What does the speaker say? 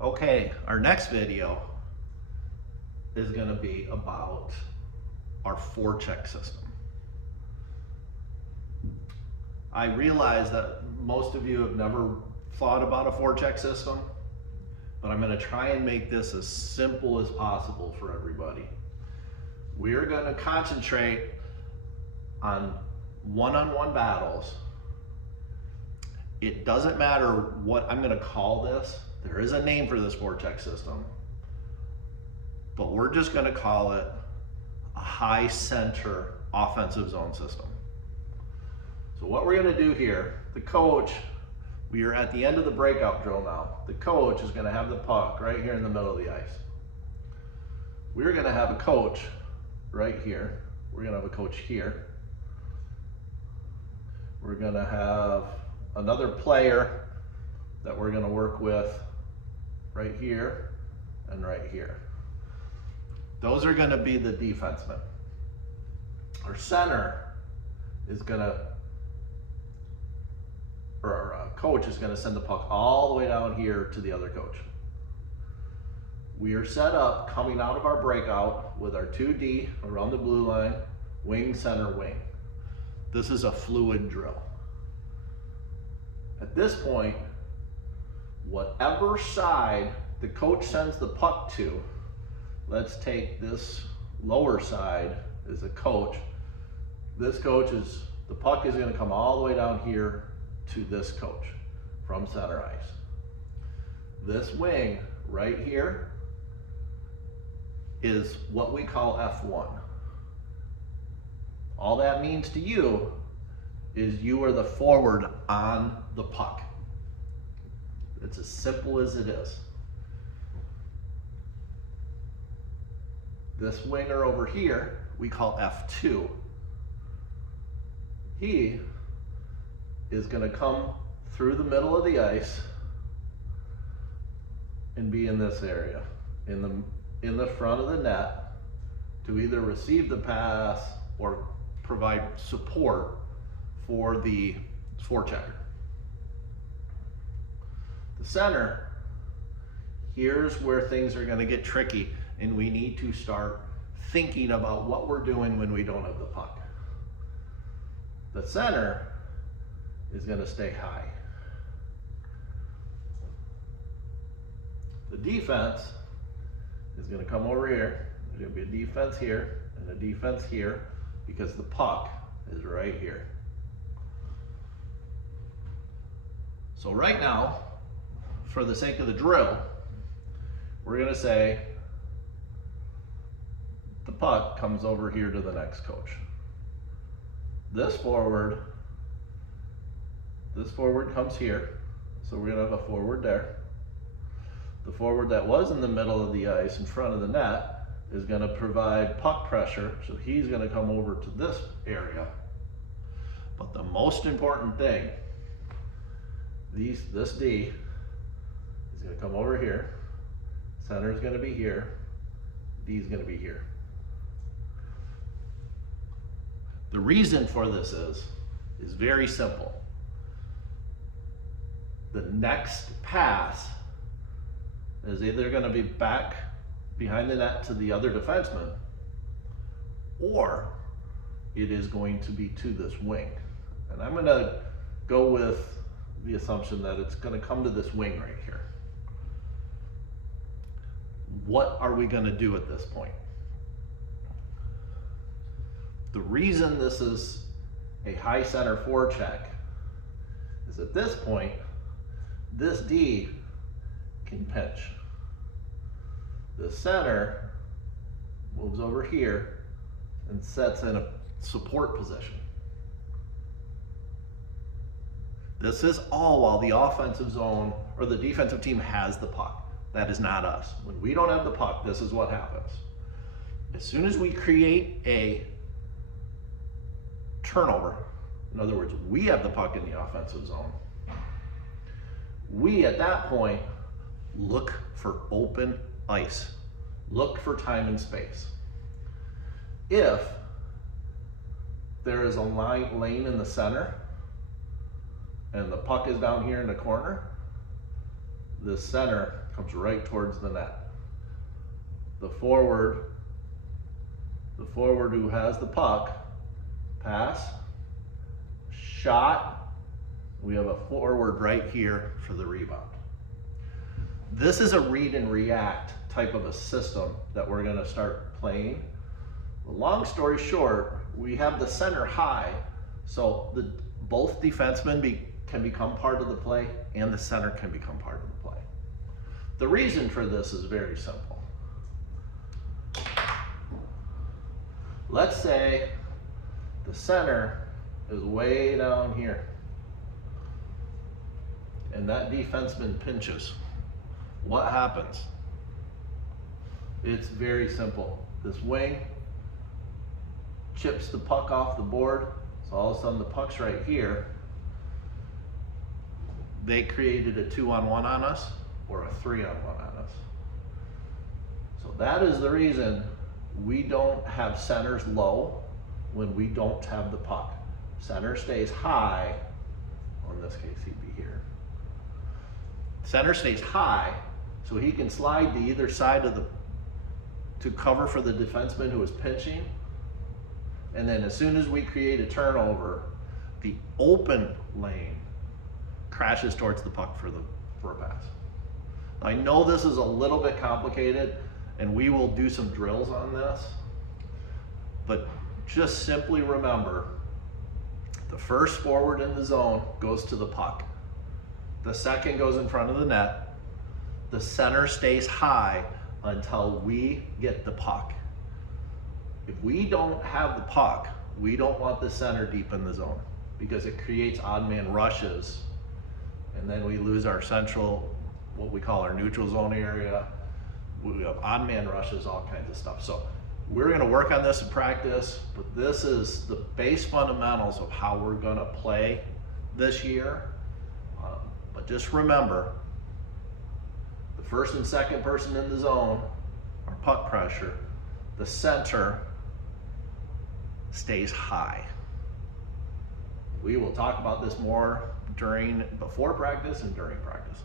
Okay, our next video is going to be about our forecheck system. I realize that most of you have never thought about a forecheck system, but I'm going to try and make this as simple as possible for everybody. We're going to concentrate on one-on-one battles. It doesn't matter what I'm going to call this. There is a name for this forecheck system, but we're just going to call it a high center offensive zone system. So what we're going to do here, the coach, we are at the end of the breakout drill now. The coach is going to have the puck right here in the middle of the ice. We're going to have a coach right here. We're going to have a coach here. We're going to have another player that we're going to work with right here and right here. Those are going to be the defensemen. Our center is going to, or our coach is going to send the puck all the way down here to the other coach. We are set up coming out of our breakout with our 2D around the blue line, wing, center, wing. This is a fluid drill. At this point, whatever side the coach sends the puck to, let's take this lower side as a coach. This coach is, the puck is going to come all the way down here to this coach from center ice. This wing right here is what we call F1. All that means to you is you are the forward on the puck. It's as simple as it is. This winger over here, we call F2. He is going to come through the middle of the ice and be in this area, in the front of the net, to either receive the pass or provide support for the forechecker. The center, here's where things are going to get tricky, and we need to start thinking about what we're doing when we don't have the puck. The center is going to stay high. The defense is going to come over here. There's going to be a defense here and a defense here because the puck is right here. So right now, for the sake of the drill, we're going to say the puck comes over here to the next coach. This forward comes here, so we're going to have a forward there. The forward that was in the middle of the ice in front of the net is going to provide puck pressure, so he's going to come over to this area. But the most important thing, this D is going to come over here, center is going to be here, D is going to be here. The reason for this is very simple. The next pass is either going to be back behind the net to the other defenseman, or it is going to be to this wing. And I'm going to go with the assumption that it's going to come to this wing right here. What are we going to do at this point? The reason this is a high center forecheck is at this point, this D can pinch. The center moves over here and sets in a support position. This is all while the offensive zone or the defensive team has the puck. That is not us. When we don't have the puck, this is what happens. As soon as we create a turnover, in other words, we have the puck in the offensive zone, we at that point look for open ice. Look for time and space. If there is a lane in the center and the puck is down here in the corner, this center comes right towards the net. The forward who has the puck, pass, shot, we have a forward right here for the rebound. This is a read and react type of a system that we're gonna start playing. Long story short, we have the center high, so both defensemen can become part of the play and the center can become part of the play. The reason for this is very simple. Let's say the center is way down here and that defenseman pinches. What happens? It's very simple. This wing chips the puck off the board, so all of a sudden the puck's right here. They created a 2-on-1 on us or a 3-on-1 on us. So that is the reason we don't have centers low when we don't have the puck. Center stays high, well, in this case he'd be here. Center stays high so he can slide to either side of to cover for the defenseman who is pinching. And then as soon as we create a turnover, the open lane crashes towards the puck for a pass. I know this is a little bit complicated and we will do some drills on this, but just simply remember, the first forward in the zone goes to the puck. The second goes in front of the net. The center stays high until we get the puck. If we don't have the puck, we don't want the center deep in the zone because it creates odd man rushes, and then we lose our central, what we call our neutral zone area. We have odd man rushes, all kinds of stuff. So we're gonna work on this in practice, but this is the base fundamentals of how we're gonna play this year. But just remember, the first and second person in the zone are puck pressure. The center stays high. We will talk about this more before practice and during practice.